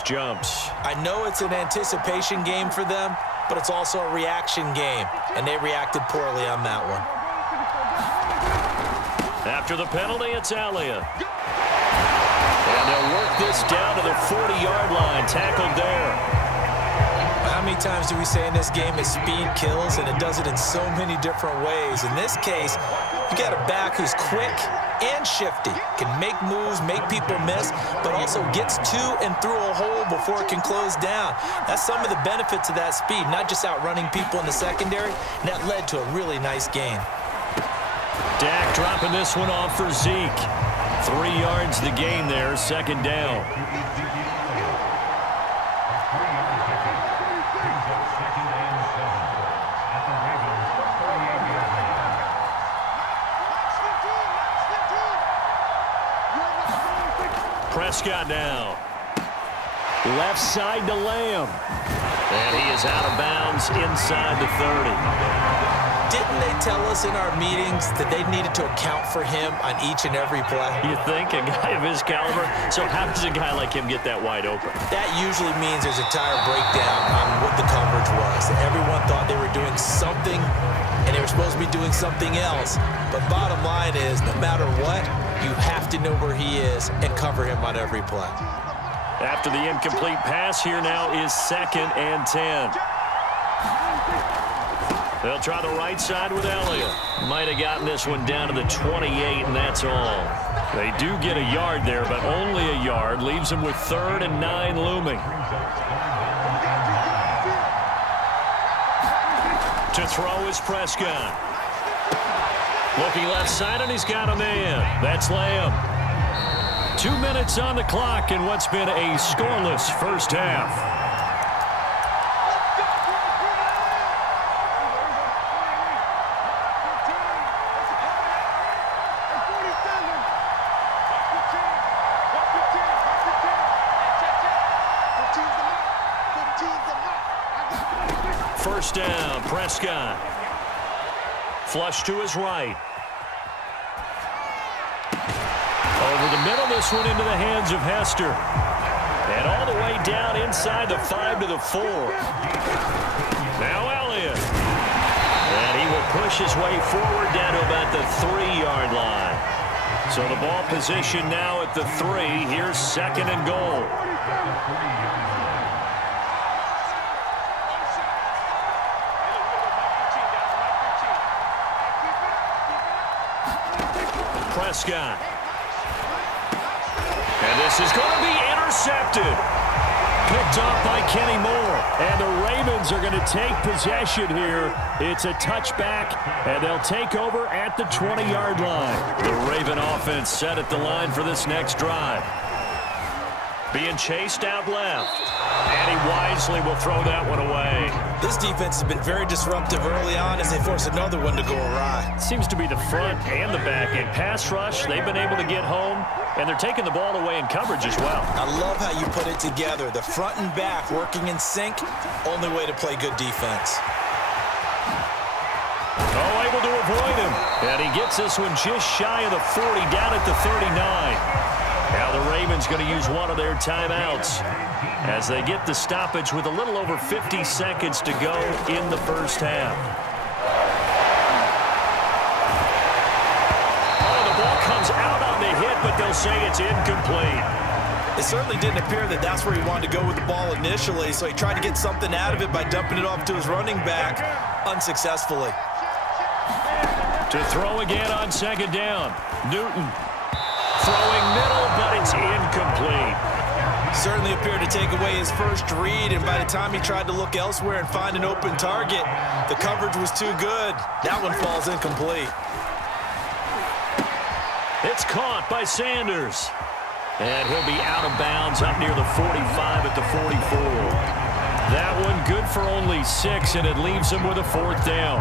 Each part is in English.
offense jumps. I know it's an anticipation game for them, but it's also a reaction game, and they reacted poorly on that one. After the penalty, it's Elliott. And they'll work this down to the 40-yard line. Tackled there. How many times do we say in this game that speed kills, and it does it in so many different ways? In this case, you got a back who's quick and shifty, can make moves, make people miss, but also gets to and through a hole before it can close down. That's some of the benefits of that speed, not just outrunning people in the secondary, and that led to a really nice gain. Dak dropping this one off for Zeke. 3 yards the gain there, second down. Prescott now. Left side to Lamb. And he is out of bounds inside the 30. Didn't they tell us in our meetings that they needed to account for him on each and every play? You think? A guy of his caliber? So how does a guy like him get that wide open? That usually means there's a tire breakdown on what the coverage was. Everyone thought they were doing something, and they were supposed to be doing something else. But bottom line is, no matter what, you have to know where he is and cover him on every play. After the incomplete pass, here now is 2nd and 10. They'll try the right side with Elliott. Might have gotten this one down to the 28, and that's all. They do get a yard there, but only a yard. Leaves them with 3rd and 9 looming. To throw is Prescott. Looking left side, and he's got a man. That's Lamb. 2 minutes on the clock in what's been a scoreless first half. First down, Prescott. Flush to his right. Over the middle, this one into the hands of Hester. And all the way down inside the 5 to the 4. Now Elliott. And he will push his way forward down to about the 3-yard line. So the ball position now at the 3. Here's 2nd and goal. Prescott. And this is going to be intercepted. Picked off by Kenny Moore. And the Ravens are going to take possession here. It's a touchback, and they'll take over at the 20-yard line. The Raven offense set at the line for this next drive. Being chased out left. And he wisely will throw that one away. This defense has been very disruptive early on as they force another one to go awry. Seems to be the front and the back end. Pass rush, they've been able to get home, and they're taking the ball away in coverage as well. I love how you put it together. The front and back working in sync, only way to play good defense. Oh, able to avoid him. And he gets this one just shy of the 40, down at the 39. Now the Ravens going to use one of their timeouts as they get the stoppage with a little over 50 seconds to go in the first half. Oh, the ball comes out on the hit, but they'll say it's incomplete. It certainly didn't appear that that's where he wanted to go with the ball initially, so he tried to get something out of it by dumping it off to his running back unsuccessfully. To throw again on 2nd down. Newton. Throwing middle, but it's incomplete. Certainly appeared to take away his first read, and by the time he tried to look elsewhere and find an open target, the coverage was too good. That one falls incomplete. It's caught by Sanders. And he'll be out of bounds up near the 45 at the 44. That one good for only 6, and it leaves him with a 4th down.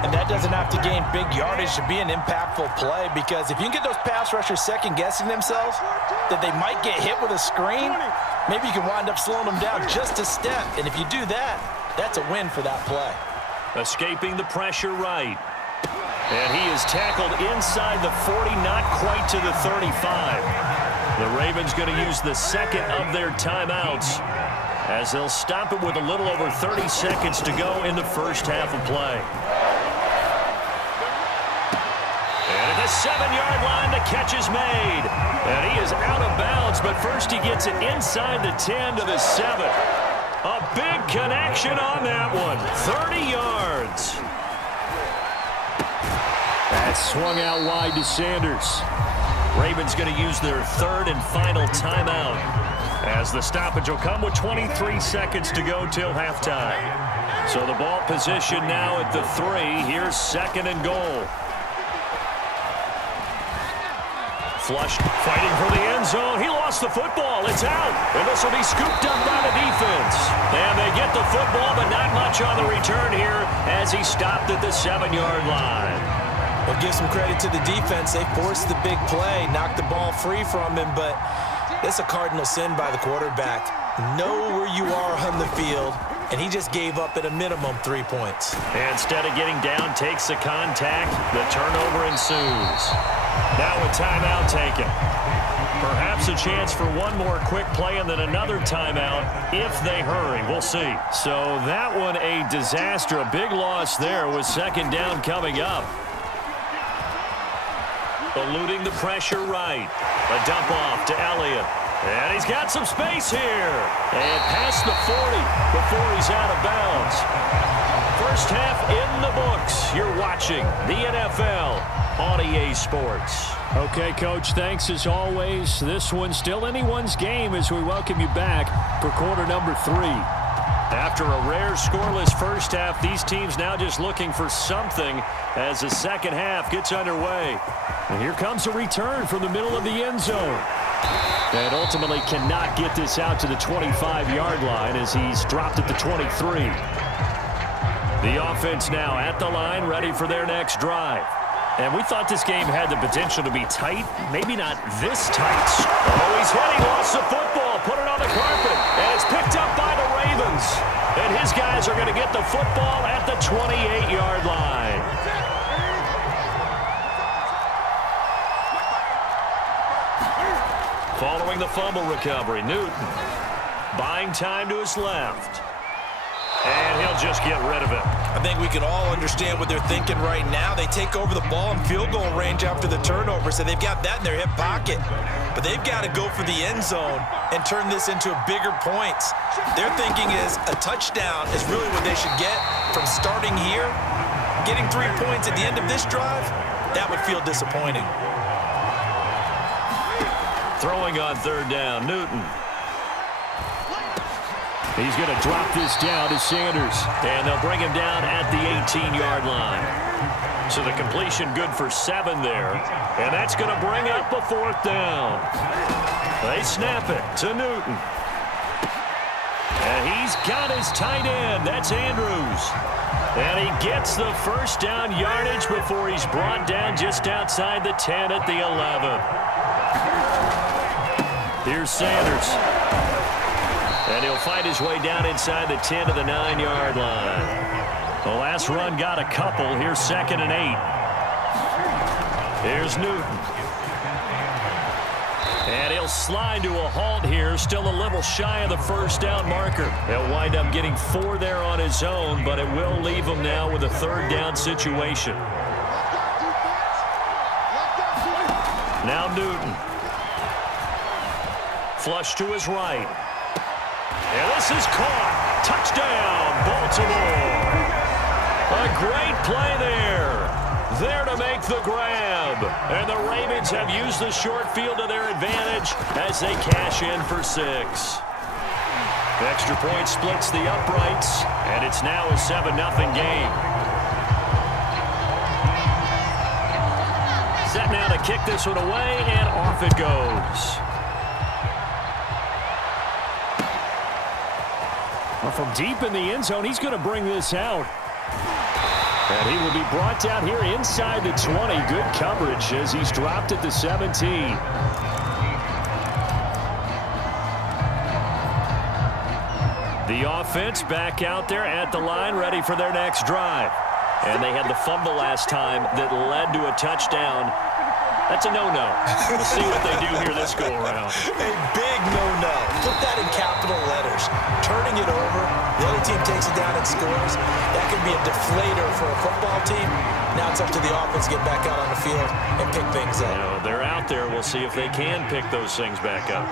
And that doesn't have to gain big yardage to be an impactful play, because if you can get those pass rushers second-guessing themselves, that they might get hit with a screen, maybe you can wind up slowing them down just a step. And if you do that, that's a win for that play. Escaping the pressure right. And he is tackled inside the 40, not quite to the 35. The Ravens going to use the second of their timeouts as they'll stop it with a little over 30 seconds to go in the first half of play. And at the 7-yard line, the catch is made. And he is out of bounds, but first he gets it inside the 10 to the 7. A big connection on that one. 30 yards. That swung out wide to Sanders. Ravens going to use their third and final timeout as the stoppage will come with 23 seconds to go till halftime. So the ball position now at the 3. Here's second and goal. Flushed, fighting for the end zone. He lost the football. It's out. And this will be scooped up by the defense. And they get the football, but not much on the return here as he stopped at the 7-yard line. Well, give some credit to the defense. They forced the big play, knocked the ball free from him, but it's a cardinal sin by the quarterback. Know where you are on the field, and he just gave up at a minimum 3 points. And instead of getting down, takes the contact. The turnover ensues. Now a timeout taken. Perhaps a chance for one more quick play and then another timeout if they hurry. We'll see. So that one a disaster. A big loss there with second down coming up. Eluding the pressure right. A dump off to Elliott. And he's got some space here. And past the 40 before he's out of bounds. First half in the books. You're watching the NFL on EA Sports. Okay, Coach, thanks as always. This one's still anyone's game as we welcome you back for quarter number 3. After a rare scoreless first half, these teams now just looking for something as the second half gets underway. And here comes a return from the middle of the end zone. And ultimately cannot get this out to the 25-yard line as he's dropped at the 23. The offense now at the line, ready for their next drive. And we thought this game had the potential to be tight. Maybe not this tight. Oh, he's hit. He lost the football. Put it on the carpet. And it's picked up by the Ravens. And his guys are going to get the football at the 28-yard line. Following the fumble recovery, Newton buying time to his left. And he'll just get rid of it. I think we can all understand what they're thinking right now. They take over the ball in field goal range after the turnover, so they've got that in their hip pocket. But they've got to go for the end zone and turn this into bigger points. Their thinking is a touchdown is really what they should get from starting here. Getting 3 points at the end of this drive, that would feel disappointing. Throwing on third down, Newton. He's going to drop this down to Sanders. And they'll bring him down at the 18-yard line. So the completion good for 7 there. And that's going to bring up a 4th down. They snap it to Newton. And he's got his tight end. That's Andrews. And he gets the first down yardage before he's brought down just outside the 10 at the 11. Here's Sanders. And he'll fight his way down inside the 10 to the 9-yard line. The last run got a couple. Here's 2nd and 8. Here's Newton. And he'll slide to a halt here. Still a little shy of the first down marker. He'll wind up getting 4 there on his own, but it will leave him now with a 3rd down situation. Now Newton. Flush to his right. And this is caught. Touchdown, Baltimore. A great play there. There to make the grab. And the Ravens have used the short field to their advantage as they cash in for 6. Extra point splits the uprights, and it's now a 7-0 game. Set now to kick this one away, and off it goes. Well, from deep in the end zone, he's going to bring this out. And he will be brought down here inside the 20. Good coverage as he's dropped at the 17. The offense back out there at the line, ready for their next drive. And they had the fumble last time that led to a touchdown. That's a no-no. We'll see what they do here this go-around. A big no-no. Put that in capital letters. Turning it over, the other team takes it down and scores. That could be a deflator for a football team. Now it's up to the offense to get back out on the field and pick things up. You know, they're out there. We'll see if they can pick those things back up.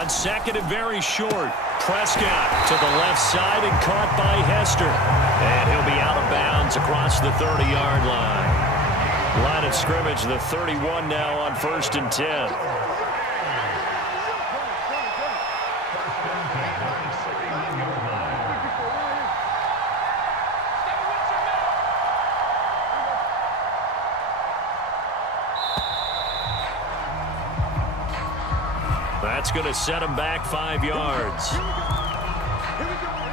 On second and very short, Prescott to the left side and caught by Hester. And he'll be out of bounds across the 30-yard line. Line of scrimmage, the 31 now on 1st and 10. That's going to set him back 5 yards.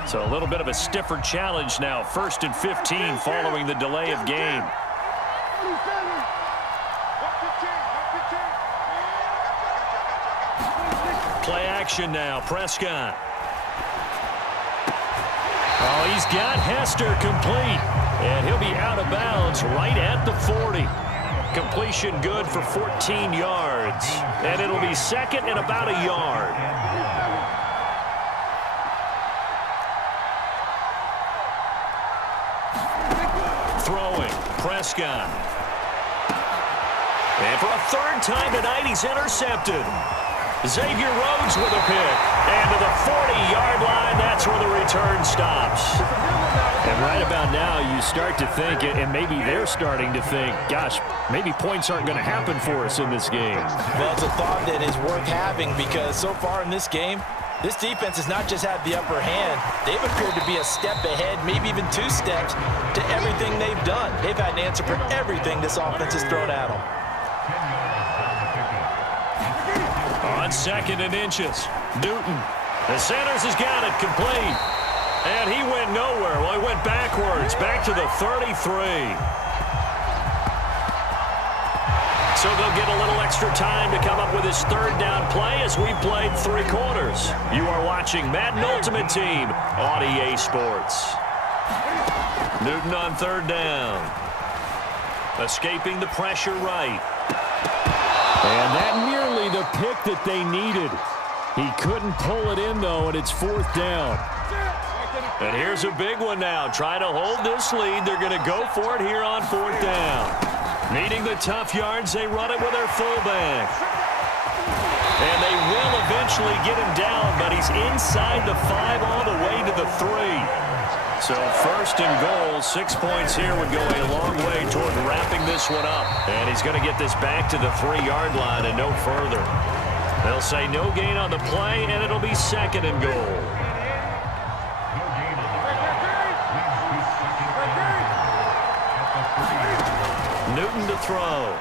So a little bit of a stiffer challenge now. 1st and 15 following the delay of game. Play action now. Prescott. Oh, he's got Hester complete. And he'll be out of bounds right at the 40. Completion good for 14 yards. And it'll be second and about a yard. Throwing. Prescott. And for a third time tonight, he's intercepted. Xavier Rhodes with a pick. And to the 40-yard line, that's where the return stops. And right about now, you start to think, and maybe they're starting to think, gosh, maybe points aren't going to happen for us in this game. Well, it's a thought that is worth having because so far in this game, this defense has not just had the upper hand. They've appeared to be a step ahead, maybe even 2 steps, to everything they've done. They've had an answer for everything this offense has thrown at them. On second and inches, Newton. The Sanders has got it complete. And he went nowhere. Well, he went backwards, back to the 33. So they'll get a little extra time to come up with his third down play as we played 3 quarters. You are watching Madden Ultimate Team on EA Sports. Newton on 3rd down. Escaping the pressure right. And that nearly the pick that they needed. He couldn't pull it in, though, and it's 4th down. And here's a big one now. Trying to hold this lead. They're going to go for it here on 4th down. Needing the tough yards, they run it with their fullback. And they will eventually get him down, but he's inside the 5 all the way to the 3. So 1st and goal, 6 points here would go a long way toward wrapping this one up. And he's going to get this back to the 3-yard line and no further. They'll say no gain on the play, and it'll be 2nd and goal. Newton to throw.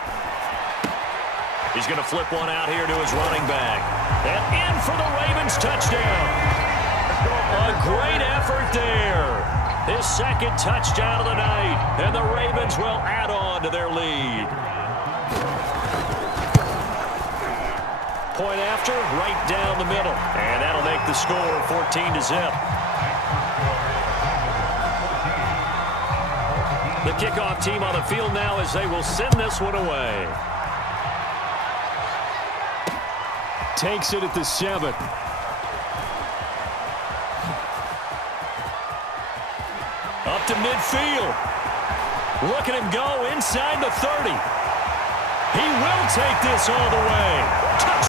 He's going to flip one out here to his running back. And in for the Ravens touchdown. A great effort there. His 2nd touchdown of the night. And the Ravens will add on to their lead. Point after, right down the middle. And that'll make the score 14-0. The kickoff team on the field now as they will send this one away. Takes it at the 7. Up to midfield. Look at him go inside the 30. He will take this all the way. Touchdown.